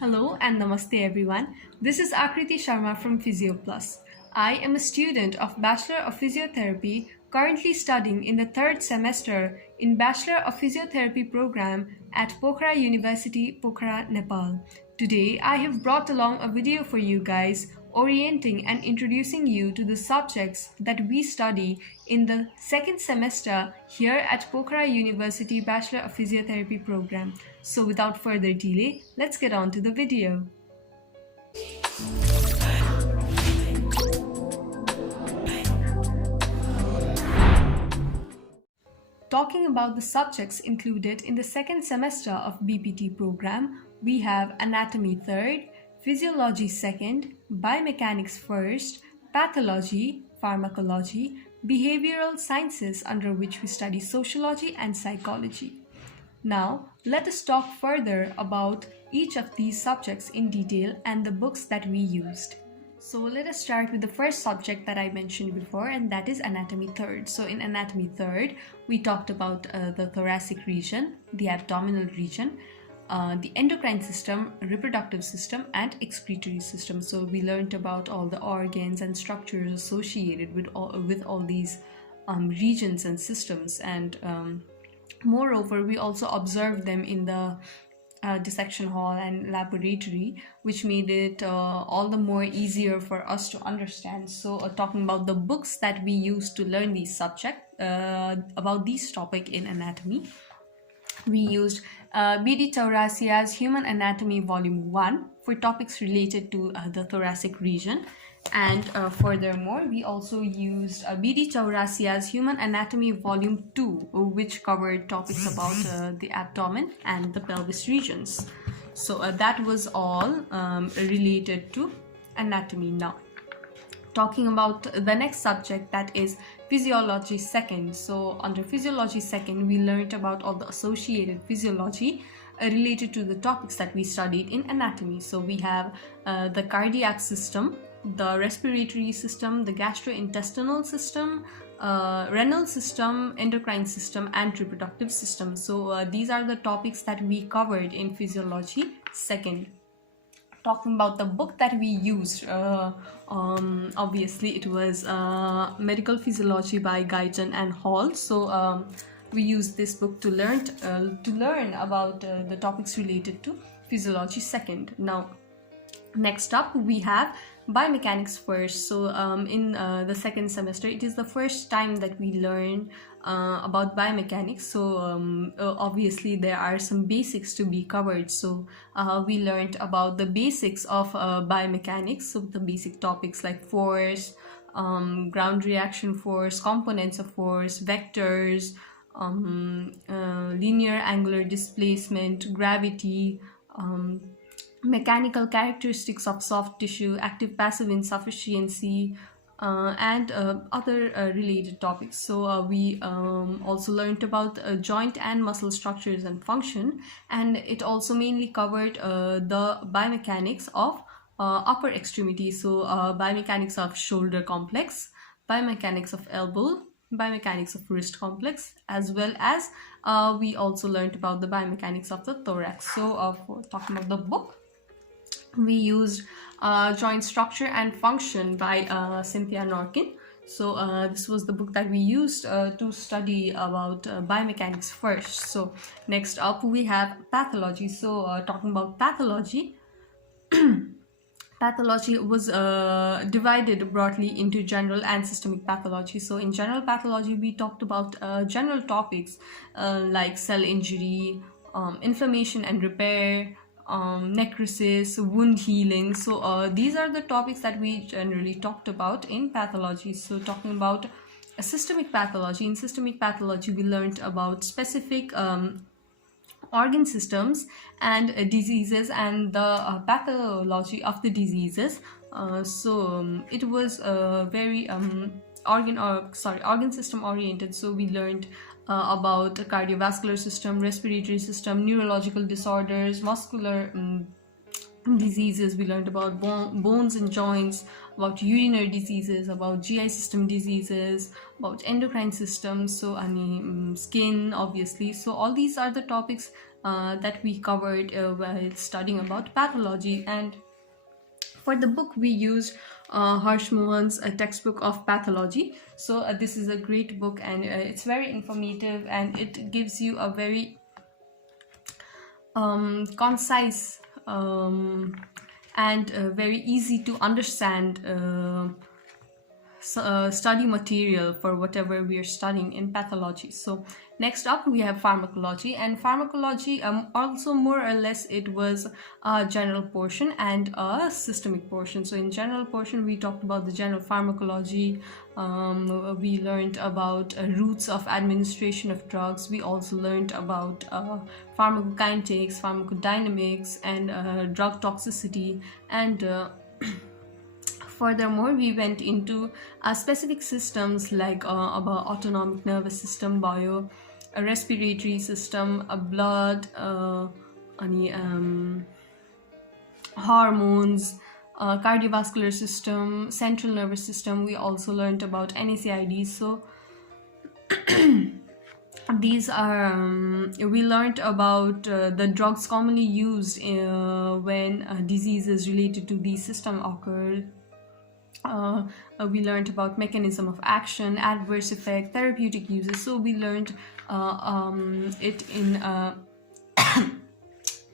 Hello and namaste everyone. This is Akriti Sharma from Physio Plus. I am a student of Bachelor of Physiotherapy currently studying in the third semester in Bachelor of Physiotherapy program at Pokhara University, Pokhara, Nepal. Today I have brought along a video for you guys orienting and introducing you to the subjects that we study in the second semester here at Pokhara University Bachelor of Physiotherapy program. So without further delay, let's get on to the video. Talking about the subjects included in the second semester of BPT program, we have Anatomy 3rd, Physiology 2nd, Biomechanics 1st, Pathology, Pharmacology, Behavioral Sciences, under which we study Sociology and Psychology. Now, let us talk further about each of these subjects in detail and the books that we used. So let us start with the first subject that I mentioned before, and that is Anatomy 3rd. So in Anatomy 3rd, we talked about the thoracic region, the abdominal region, the endocrine system, reproductive system, and excretory system. So we learned about all the organs and structures associated with all these regions and systems, and moreover, we also observed them in the dissection hall and laboratory, which made it all the more easier for us to understand. So talking about the books that we used to learn these subjects about this topic in anatomy, we used B.D. Chaurasia's Human Anatomy Volume 1 for topics related to the thoracic region. And furthermore, we also used B.D. Chaurasia's Human Anatomy Volume 2, which covered topics about the abdomen and the pelvis regions. So that was all related to anatomy. Now, talking about the next subject, that is Physiology 2nd. So under Physiology 2nd, we learned about all the associated physiology related to the topics that we studied in anatomy. So we have the cardiac system, the respiratory system, the gastrointestinal system, renal system, endocrine system, and reproductive system. So these are the topics that we covered in Physiology 2nd. Talking about the book that we used, obviously it was Medical Physiology by Guyton and Hall. So we used this book to learn about the topics related to Physiology 2nd. Now, next up we have Biomechanics 1st. So in the second semester, it is the first time that we learn about biomechanics. So obviously there are some basics to be covered. So we learned about the basics of biomechanics. So the basic topics like force, ground reaction force, components of force, vectors, linear angular displacement, gravity, mechanical characteristics of soft tissue, active-passive insufficiency, and other related topics. So we also learned about joint and muscle structures and function, and it also mainly covered the biomechanics of upper extremity. So biomechanics of shoulder complex, biomechanics of elbow, biomechanics of wrist complex, as well as we also learned about the biomechanics of the thorax. So for talking about the book, we used Joint Structure and Function by Cynthia Norkin. So this was the book that we used to study about biomechanics first. So next up we have pathology. So talking about pathology, pathology was divided broadly into general and systemic pathology. So in general pathology, we talked about general topics like cell injury, inflammation and repair, necrosis, wound healing. So these are the topics that we generally talked about in pathology. So talking about a systemic pathology, in systemic pathology we learned about specific organ systems and diseases and the pathology of the diseases. So it was very organ system oriented. So we learned about the cardiovascular system, respiratory system, neurological disorders, muscular diseases. We learned about bones and joints, about urinary diseases, about GI system diseases, about endocrine systems, so skin obviously. So all these are the topics that we covered while studying about pathology. And for the book we used Harsh Mohan's textbook of pathology. So this is a great book, and it's very informative, and it gives you a very concise and very easy to understand study material for whatever we are studying in pathology. So next up we have pharmacology, and pharmacology also more or less it was a general portion and a systemic portion. So in general portion we talked about the general pharmacology, we learned about routes of administration of drugs. We also learned about pharmacokinetics, pharmacodynamics, and drug toxicity, and furthermore, we went into specific systems like about autonomic nervous system, bio, a respiratory system, a blood, hormones, cardiovascular system, central nervous system. We also learned about NSAIDs. So these are we learned about the drugs commonly used when diseases related to the system occurred. We learned about mechanism of action, adverse effect, therapeutic uses. So we learned it in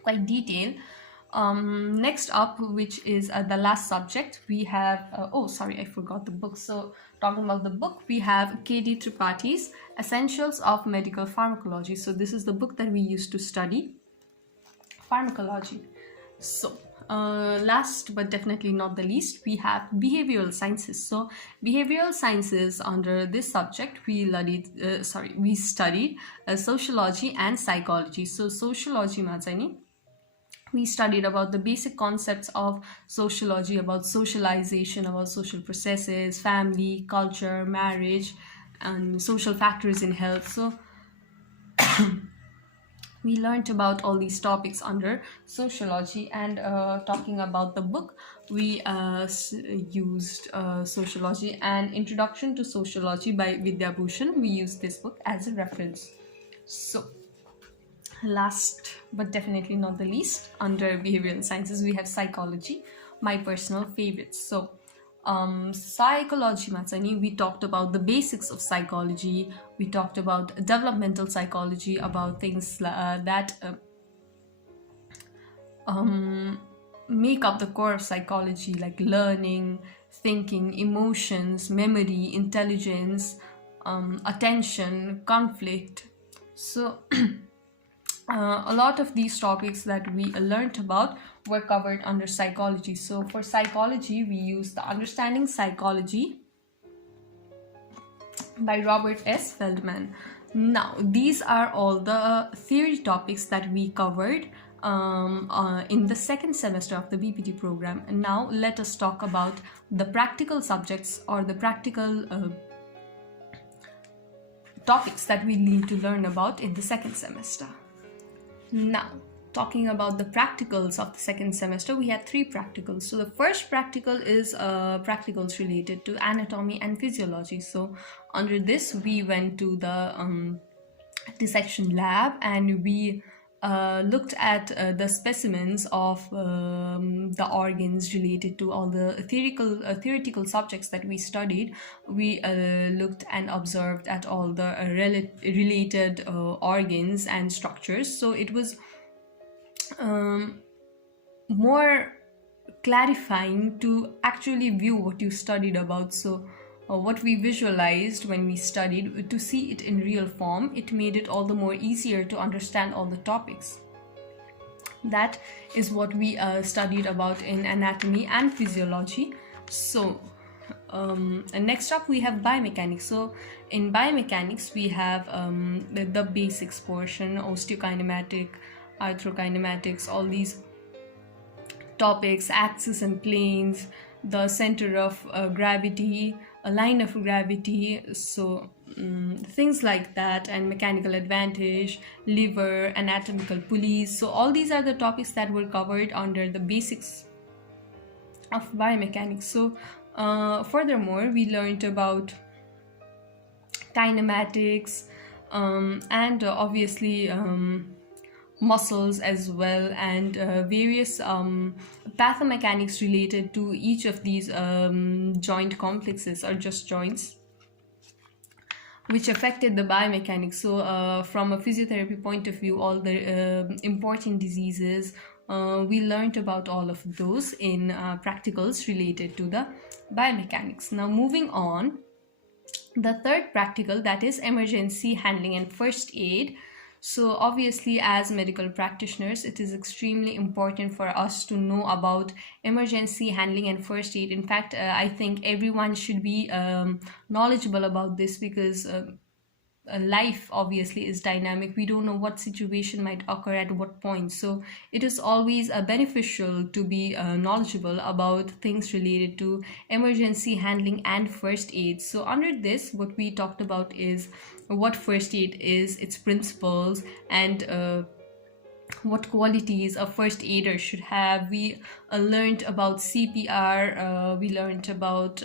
quite detail. Next up, which is the last subject, we have oh sorry, I forgot the book. So talking about the book, we have K.D. Tripathi's Essentials of Medical Pharmacology. So this is the book that we used to study pharmacology. So last but definitely not the least, we have behavioral sciences. So behavioral sciences, under this subject we studied sociology and psychology. So sociology माचाहिँ we studied about the basic concepts of sociology, about socialization, about social processes, family, culture, marriage, and social factors in health. So we learned about all these topics under sociology. And talking about the book, we used Sociology and Introduction to Sociology by Vidya Bhushan. We used this book as a reference. So last but definitely not the least, under behavioral sciences we have psychology, my personal favorites. So psychology माचाहिँ we talked about the basics of psychology. We talked about developmental psychology, about things that make up the core of psychology, like learning, thinking, emotions, memory, intelligence, attention, conflict. So a lot of these topics that we learned about were covered under psychology. So for psychology, we use the Understanding Psychology by Robert S. Feldman. Now, these are all the theory topics that we covered in the second semester of the BPT program. And now let us talk about the practical subjects, or the practical topics that we need to learn about in the second semester. Now, talking about the practicals of the second semester, we had 3 practicals. So the first practical is practicals related to anatomy and physiology. So under this, we went to the dissection lab, and we looked at the specimens of the organs related to all the theoretical subjects that we studied. We looked and observed at all the related organs and structures. So it was more clarifying to actually view what you studied about. So what we visualized when we studied, to see it in real form, it made it all the more easier to understand all the topics. That is what we studied about in anatomy and physiology. So and next up we have biomechanics. So in biomechanics we have the basics portion, osteokinematic, arthrokinematics, all these topics, axis and planes, the center of gravity, a line of gravity. So things like that, and mechanical advantage, liver, anatomical pulleys. So all these are the topics that were covered under the basics of biomechanics. So furthermore, we learned about kinematics, and obviously muscles as well, and various pathomechanics related to each of these joint complexes or just joints, which affected the biomechanics. So from a physiotherapy point of view, all the important diseases, we learned about all of those in practicals related to the biomechanics. Now moving on, the third practical, that is emergency handling and first aid. So obviously, as medical practitioners, it is extremely important for us to know about emergency handling and first aid. In fact, I think everyone should be knowledgeable about this, because life obviously is dynamic. We don't know what situation might occur at what point. So it is always beneficial to be knowledgeable about things related to emergency handling and first aid. So under this, what we talked about is what first aid is, its principles, and what qualities a first aider should have. We learned about CPR, we learned about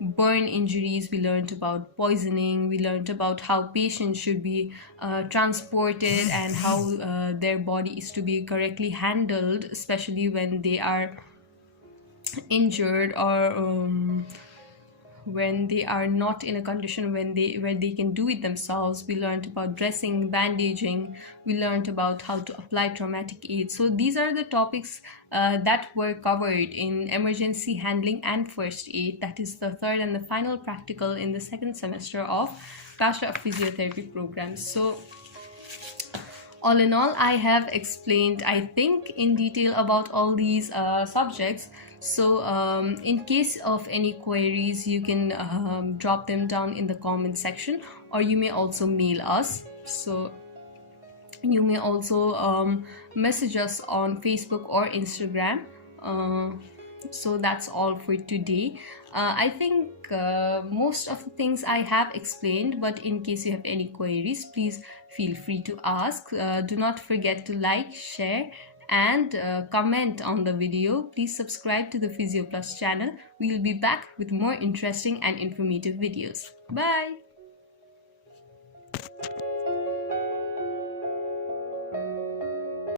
burn injuries, we learned about poisoning, we learned about how patients should be transported, and how their body is to be correctly handled, especially when they are injured, or when they are not in a condition where they can do it themselves. We learned about dressing, bandaging, we learned about how to apply traumatic aid. So these are the topics that were covered in emergency handling and first aid. That is the third and the final practical in the second semester of Bachelor of Physiotherapy programs. So all in all, I have explained, I think, in detail about all these subjects. So in case of any queries, you can drop them down in the comment section, or you may also mail us. So you may also message us on Facebook or Instagram. So that's all for today. I think most of the things I have explained, but in case you have any queries, please feel free to ask. Do not forget to like, share, and comment on the video. Please subscribe to the Physio Plus channel. We will be back with more interesting and informative videos. Bye!